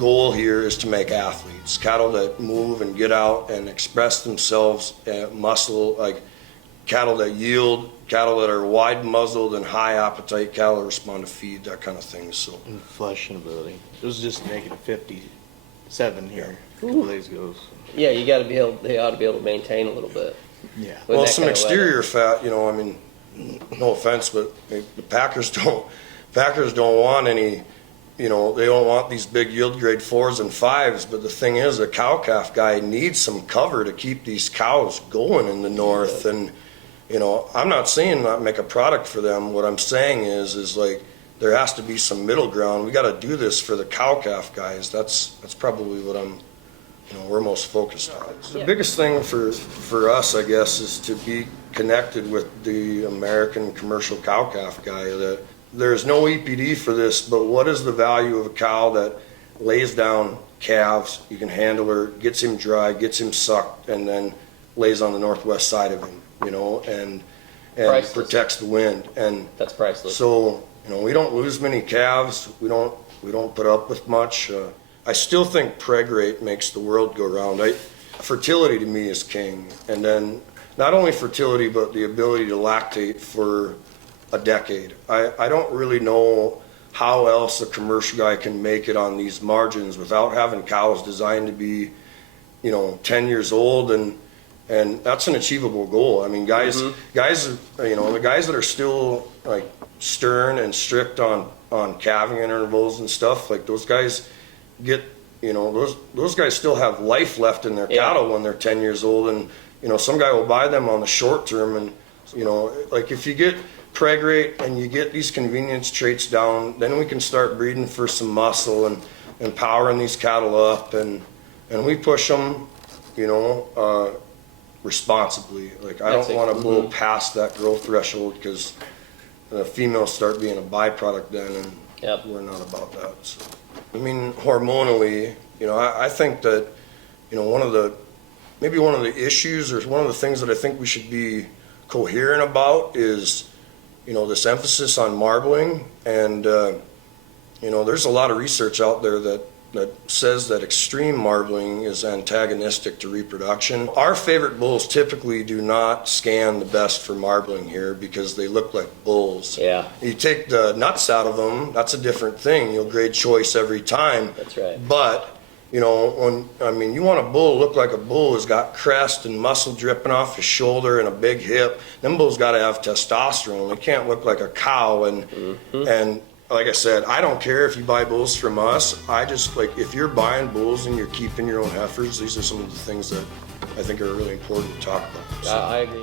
goal here is to make athletes, cattle that move and get out and express themselves, muscle, like cattle that yield, cattle that are wide muzzled and high appetite, cattle that respond to feed, that kind of thing. So. And flesh and ability. It was just -57 here a couple days ago. So. Yeah, you got to be able. They ought to be able to maintain a little bit. Yeah. Well, some exterior fat, you know. I mean, no offense, but the Packers don't want any. You know, they don't want these big yield grade 4s and 5s. But the thing is, a cow calf guy needs some cover to keep these cows going in the north. And you know, I'm not saying not make a product for them. What I'm saying is like there has to be some middle ground. We got to do this for the cow calf guys. That's probably what we're most focused on. The biggest thing for us, I guess, is to be connected with the American commercial cow calf guy. That there's no EPD for this, but what is the value of a cow that lays down calves, you can handle her, gets him dry, gets him sucked, and then lays on the northwest side of him, you know, and protects the wind. And that's priceless. So, you know, we don't lose many calves. We don't put up with much. I still think preg rate makes the world go round. Fertility to me is king. And then not only fertility, but the ability to lactate for a decade. I don't really know how else a commercial guy can make it on these margins without having cows designed to be, you know, 10 years old, and that's an achievable goal. I mean, guys, you know, the guys that are still like stern and strict on calving intervals and stuff, like those guys get, you know, those guys still have life left in their cattle when they're 10 years old, and you know, some guy will buy them on the short term, and you know, like if you get preg rate and you get these convenience traits down, then we can start breeding for some muscle and powering these cattle up, and we push them, you know, responsibly. Like I don't want to blow past that growth threshold, because the females start being a byproduct then, and we're not about that. So, I mean, hormonally, you know, I think that, you know, one of the issues, or one of the things that I think we should be coherent about is, you know, this emphasis on marbling. And you know, there's a lot of research out there that says that extreme marbling is antagonistic to reproduction. Our favorite bulls typically do not scan the best for marbling here because they look like bulls. Yeah. You take the nuts out of them, that's a different thing. You'll grade choice every time. That's right. But you know, you want a bull to look like a bull who's got crest and muscle dripping off his shoulder and a big hip. Them bulls got to have testosterone. They can't look like a cow. And like I said, I don't care if you buy bulls from us. I just, like, if you're buying bulls and you're keeping your own heifers, these are some of the things that I think are really important to talk about. So. I agree.